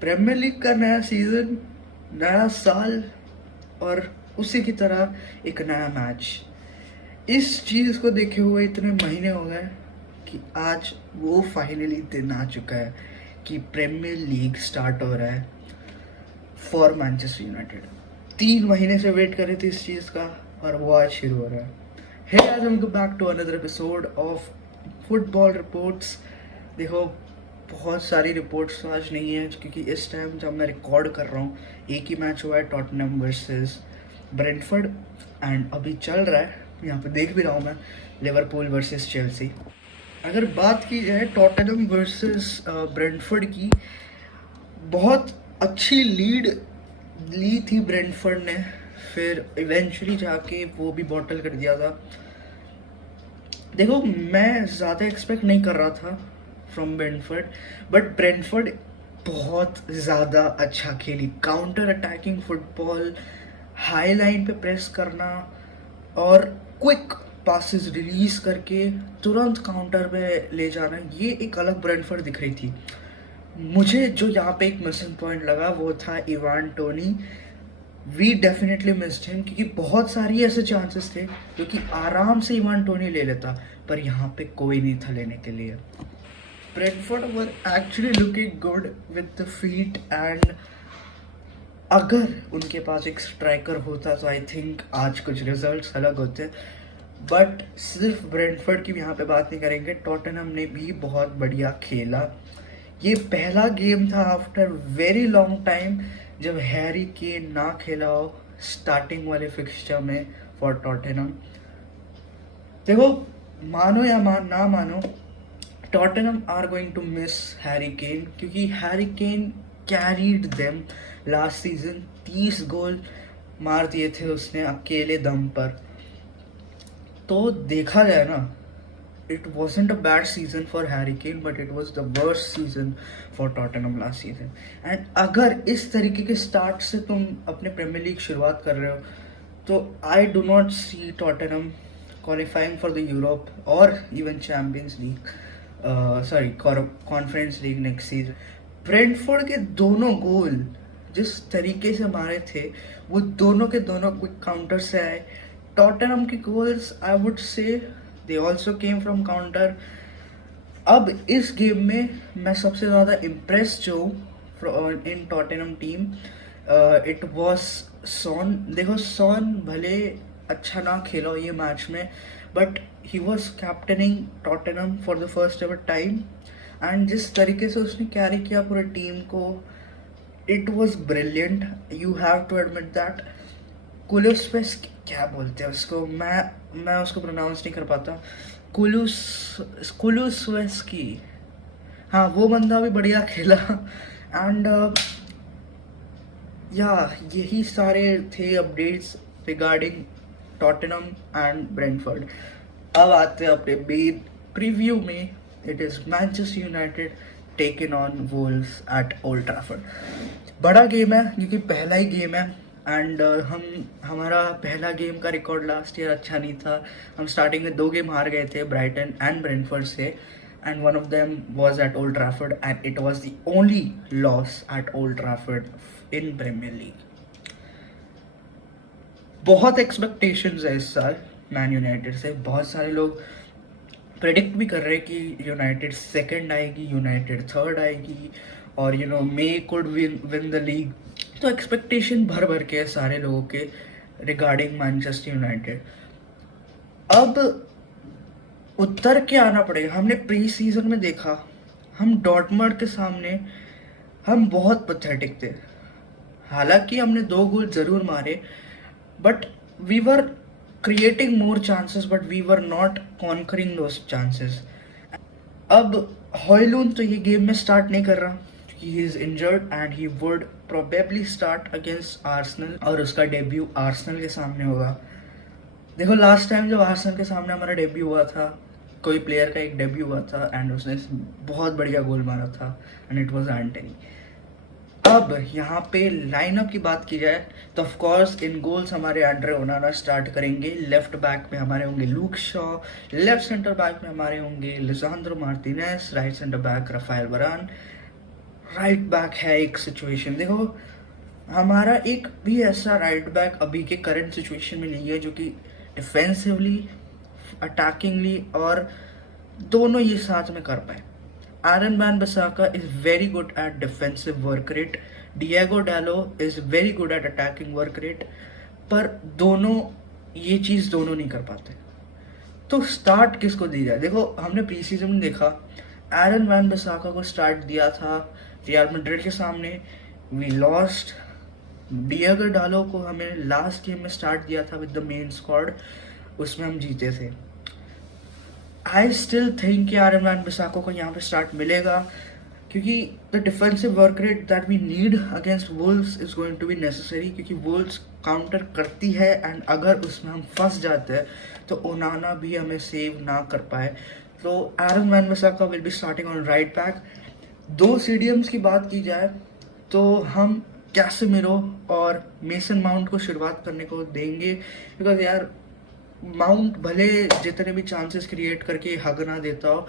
Premiere league का नया season, नया साल और उसी की तरह एक नया मैच। इस चीज़ को देखे हुए इतने महीने हो गए कि आज वो फाइनली दिन आ चुका है कि प्रीमियर लीग स्टार्ट हो रहा है फॉर मैनचेस्टर यूनाइटेड। 3 महीने से वेट कर रहे थे इस चीज़ का और वो आज शुरू हो रहा है। Hey guys, welcome back to another episode of football reports. देखो, बहुत सारी रिपोर्ट्स तो आज नहीं है क्योंकि इस टाइम जब मैं रिकॉर्ड कर रहा हूँ एक ही मैच हुआ है, टॉटनहम वर्सेस ब्रेंटफोर्ड, एंड अभी चल रहा है, यहाँ पे देख भी रहा हूँ मैं, लिवरपूल वर्सेस चेल्सी। अगर बात की जाए टॉटनहम वर्सेस ब्रेंटफोर्ड की, बहुत अच्छी लीड ली थी ब्रेंटफोर्ड ने, फिर इवेंचुअली जाके वो भी बॉटल कर दिया था। देखो, मैं ज़्यादा एक्सपेक्ट नहीं कर रहा था फ्रॉम ब्रेंटफोर्ड, बट ब्रेंटफोर्ड बहुत ज़्यादा अच्छा खेली। Counter attacking football, high line पे प्रेस करना और क्विक पासेस रिलीज करके तुरंत काउंटर पे ले जाना, ये एक अलग ब्रेंटफोर्ड दिख रही थी। मुझे जो यहाँ पे एक मिसिंग पॉइंट लगा वो था Ivan Toney. We definitely missed him क्योंकि बहुत सारी ऐसे चांसेस थे जो कि आराम से इवान टोनी ले लेता, पर यहाँ पे कोई नहीं था लेने के लिए। Brentford were actually looking good with the feet, and अगर उनके पास एक स्ट्राइकर होता तो आई थिंक आज कुछ रिजल्ट्स अलग होते। बट सिर्फ ब्रेंटफोर्ड की यहाँ पे बात नहीं करेंगे, टॉटनहम ने भी बहुत बढ़िया खेला। ये पहला गेम था आफ्टर वेरी लॉन्ग टाइम जब हैरी केन ना खेला हो स्टार्टिंग वाले फिक्सचर में फॉर टॉटनहम। देखो, मानो या ना मानो, Tottenham are going to miss Harry Kane क्योंकि Harry Kane carried them last season. 30 goal मार दिए थे उसने अकेले दम पर। तो देखा जाए ना, it wasn't a bad season for Harry Kane, but it was the worst season for Tottenham last season. And अगर इस तरीके के स्टार्ट से तुम अपने प्रीमियर लीग शुरुआत कर रहे हो तो I do not see Tottenham qualifying for the Europe or even Champions League, Conference League next season. Brentford के दोनों गोल जिस तरीके से मारे थे वो दोनों के दोनों क्विक काउंटर से आए। टॉटनहम के goals I would say they also came from counter. अब इस गेम में मैं सबसे ज़्यादा इम्प्रेस जो in Tottenham team, it was Son. देखो, सॉन भले अच्छा ना खेला ये मैच में, but he was captaining Tottenham for the first ever time, and जिस तरीके से उसने कैरी किया पूरी टीम को, it was brilliant, you have to admit that. Kulusevski, क्या बोलते हैं उसको, मैं उसको प्रोनाउंस नहीं कर पाता, कुलुस्वेस्की, हाँ, वो बंदा भी बढ़िया खेला। एंड यही सारे थे updates regarding Tottenham and Brentford. अब आते हैं अपने मेन प्रीव्यू में। It is Manchester United taken on Wolves at Old Trafford. बड़ा गेम है क्योंकि पहला ही गेम है, एंड हमारा पहला गेम का रिकॉर्ड लास्ट ईयर अच्छा नहीं था। हम स्टार्टिंग में 2 गेम हार गए थे, ब्राइटन एंड ब्रेंटफोर्ड से, and one of them was at Old Trafford, and it was the only loss at Old Trafford in Premier League. बहुत एक्सपेक्टेशंस है इस साल मैन यूनाइटेड से। बहुत सारे लोग प्रेडिक्ट भी कर रहे हैं कि यूनाइटेड सेकंड आएगी, यूनाइटेड थर्ड आएगी, और मे कुड विन द लीग। तो एक्सपेक्टेशन भर भर के है सारे लोगों के रिगार्डिंग मैनचेस्टर यूनाइटेड। अब उतर के आना पड़ेगा। हमने प्री सीजन में देखा, हम डॉर्टमंड के सामने हम बहुत पैथेटिक थे। हालांकि हमने 2 गोल जरूर मारे, but we were creating more chances, but we were not conquering those chances. अब हॉयलून तो ये गेम में स्टार्ट नहीं कर रहा, he is injured and he would probably start against Arsenal, और उसका डेब्यू आर्सेनल के सामने होगा। देखो, लास्ट टाइम जब आर्सेनल के सामने हमारा डेब्यू हुआ था, कोई प्लेयर का एक डेब्यू हुआ था एंड उसने बहुत बढ़िया गोल मारा था, एंड इट वाज एंटनी। अब यहाँ पे लाइनअप की बात की जाए तो ऑफ कोर्स इन गोल्स हमारे एंड्रे ओनाना स्टार्ट करेंगे। लेफ्ट बैक में हमारे होंगे Luke Shaw, left centre back में हमारे होंगे Lisandro Martinez, right centre back Raphael Varane, right back है एक सिचुएशन। देखो हमारा एक भी ऐसा राइट बैक अभी के करंट सिचुएशन में नहीं है जो कि डिफेंसिवली, अटैकिंगली और दोनों ये साथ में कर पाए। Aaron Wan-Bissaka is very good at defensive work rate. Diego Dallo is very good at attacking work rate. पर दोनों ये चीज़ दोनों नहीं कर पाते। तो स्टार्ट किसको दी जाए? देखो हमने प्री सीजन में देखा एरन वैन बिसाका को स्टार्ट दिया था रियल मैड्रिड के सामने, वी लॉस्ट। डिएगो डालो को हमें लास्ट गेम में स्टार्ट दिया था विद द मेन स्क्वाड, उसमें हम जीते थे। आई स्टिल थिंक कि एरन वैन बिसाका को यहाँ पे स्टार्ट मिलेगा क्योंकि the defensive work rate that we need against Wolves is going to be necessary, क्योंकि वुल्व्स काउंटर करती है एंड अगर उसमें हम फंस जाते हैं तो ओनाना भी हमें सेव ना कर पाए। तो Aaron Wan Bissaka will be starting on right back. दो सीडीएम्स की बात की जाए तो हम कैसेमिरो और मेसन माउंट को शुरुआत करने को देंगे, बिकॉज यार माउंट भले जितने भी चांसेस क्रिएट करके हग ना देता हो,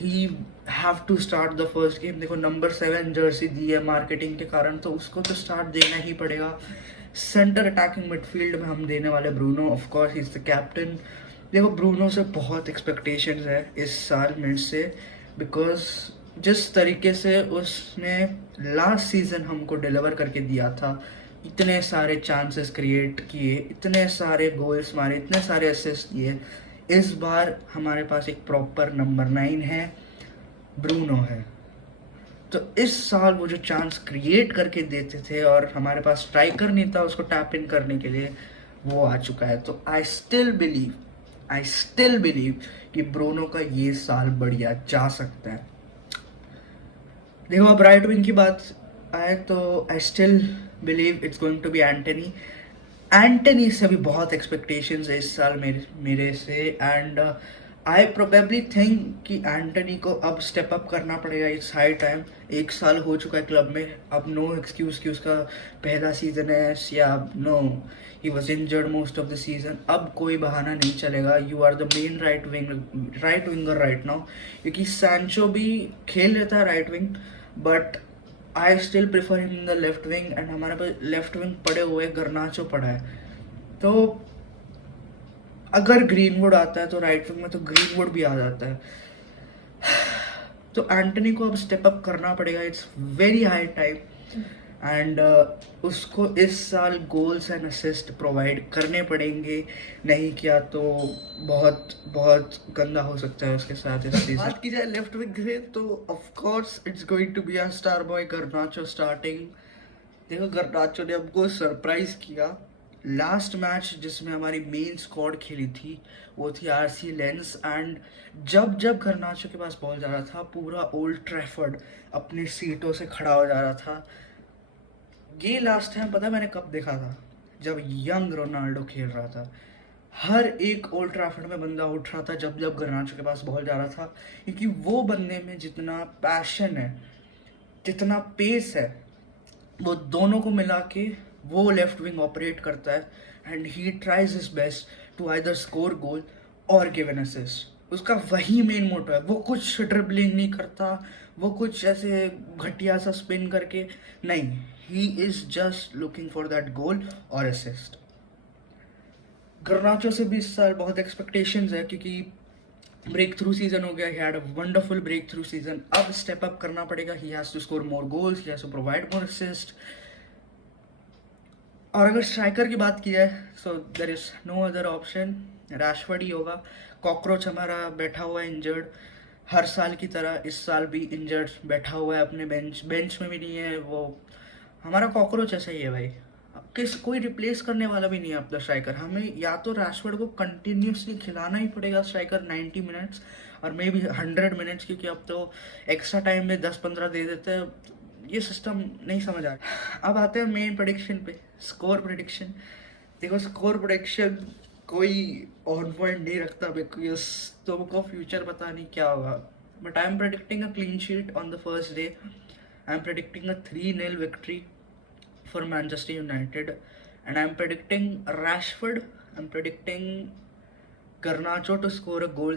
he have to start the first game. देखो नंबर 7 जर्सी दी है मार्केटिंग के कारण, तो उसको तो स्टार्ट देना ही पड़ेगा। सेंटर अटैकिंग मिडफील्ड में हम देने वाले Bruno, of course he is the captain. देखो ब्रूनो से बहुत एक्सपेक्टेशंस है इस साल मेरे से, बिकॉज जिस तरीके से उसने लास्ट सीजन हमको डिलीवर करके दिया था, इतने सारे चांसेस क्रिएट किए, इतने सारे गोल्स मारे, इतने सारे असिस्ट दिए, इस बार हमारे पास एक प्रॉपर नंबर 9 है, ब्रूनो है। तो इस साल वो जो चांस क्रिएट करके देते थे और हमारे पास स्ट्राइकर नहीं था उसको टैप इन करने के लिए, वो आ चुका है। तो आई स्टिल बिलीव कि ब्रूनो का ये साल बढ़िया जा सकता है। देखो अब राइट विंग की बात आए तो I still believe it's going to be Antony. Antony से भी बहुत एक्सपेक्टेशंस है इस साल मेरे से, एंड आई प्रोबेबली थिंक कि एंटनी को अब स्टेप अप करना पड़ेगा। It's high time. 1 साल हो चुका है क्लब में, अब नो एक्सक्यूज कि उसका पहला सीजन है या no he was injured most of the season. अब कोई बहाना नहीं चलेगा। You are the main right winger right now, क्योंकि सैंचो भी खेल लेता है right wing, but I still prefer him in the left wing. And हमारे पास लेफ्ट विंग पड़े हुए गर्नाचो पड़ा है, तो अगर ग्रीनवुड आता है तो राइट विंग में तो ग्रीनवुड भी आ जाता है। तो एंटनी को अब स्टेप अप करना पड़ेगा। It's very high time, and उसको इस साल गोल्स एंड असिस्ट प्रोवाइड करने पड़ेंगे, नहीं किया तो बहुत बहुत गंदा हो सकता है उसके साथ इस सीजन। बात की जाए लेफ्ट विंग से तो of course it's going to be a star boy Garnacho starting. देखो गर्नाचो ने हमको सरप्राइज किया। लास्ट मैच जिसमें हमारी मेन स्क्वाड खेली थी वो थी आरसी लेंस, एंड जब गर्नाचो के पास बॉल जा रहा था पूरा ओल्ड ट्रैफर्ड अपनी सीटों से खड़ा हो जा रहा था। ये लास्ट टाइम पता है मैंने कब देखा था? जब यंग रोनाल्डो खेल रहा था। हर एक ओल्ड ट्रैफर्ड में बंदा उठ रहा था जब गर्नाचो के पास बॉल जा रहा था, क्योंकि वो बंदे में जितना पैशन है, जितना पेस है, वो दोनों को मिला के वो लेफ्ट विंग ऑपरेट करता है, and he tries his best to either score goal or give N assist. उसका वही मेन मोटो है। वो कुछ ड्रिबलिंग नहीं करता, वो कुछ ऐसे घटिया सा स्पिन करके नहीं, he is just looking for that goal और असिस्ट। गर्नाचो से भी इस साल बहुत एक्सपेक्टेशंस है, क्योंकि ब्रेक थ्रू सीजन हो गया, he had a wonderful breakthrough season. अब स्टेप अप करना पड़ेगा, he has to score more goals, he has to provide more assist. और अगर स्ट्राइकर की बात की जाए so there is no other option, Rashford ही होगा। कॉकरोच हमारा बैठा हुआ है इंजर्ड, हर साल की तरह इस साल भी इंजर्ड बैठा हुआ है अपने बेंच में भी नहीं है वो। हमारा कॉकरोच ऐसा ही है भाई, कोई रिप्लेस करने वाला भी नहीं है अपना स्ट्राइकर। हमें या तो रैशफोर्ड को कंटिन्यूसली खिलाना ही पड़ेगा स्ट्राइकर 90 मिनट्स और मे बी 100 मिनट्स, क्योंकि अब तो एक्स्ट्रा टाइम में 10-15 दे देते हैं। ये सिस्टम नहीं समझ आ रहा। अब आते हैं मेन प्रेडिक्शन पे, स्कोर प्रेडिक्शन। देखो स्कोर प्रेडिक्शन कोई ऑन पॉइंट नहीं रखता बिकॉज तुमको फ्यूचर पता नहीं क्या होगा, but I am predicting a clean sheet on the first day. I am predicting a 3-0 victory for Manchester United, and I'm predicting Rashford, I'm predicting Garnacho to score a goal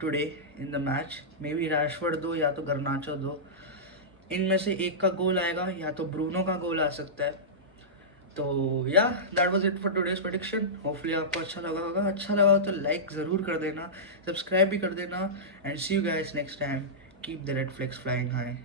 today in the match. Maybe Rashford दो या तो Garnacho दो, इनमें से एक का गोल आएगा या तो ब्रूनो का गोल आ सकता है। तो या that was it for today's prediction. Hopefully आपको अच्छा लगा होगा, अच्छा लगा हो तो लाइक ज़रूर कर देना, सब्सक्राइब भी कर देना, and see you guys next time. Keep the red flags flying high.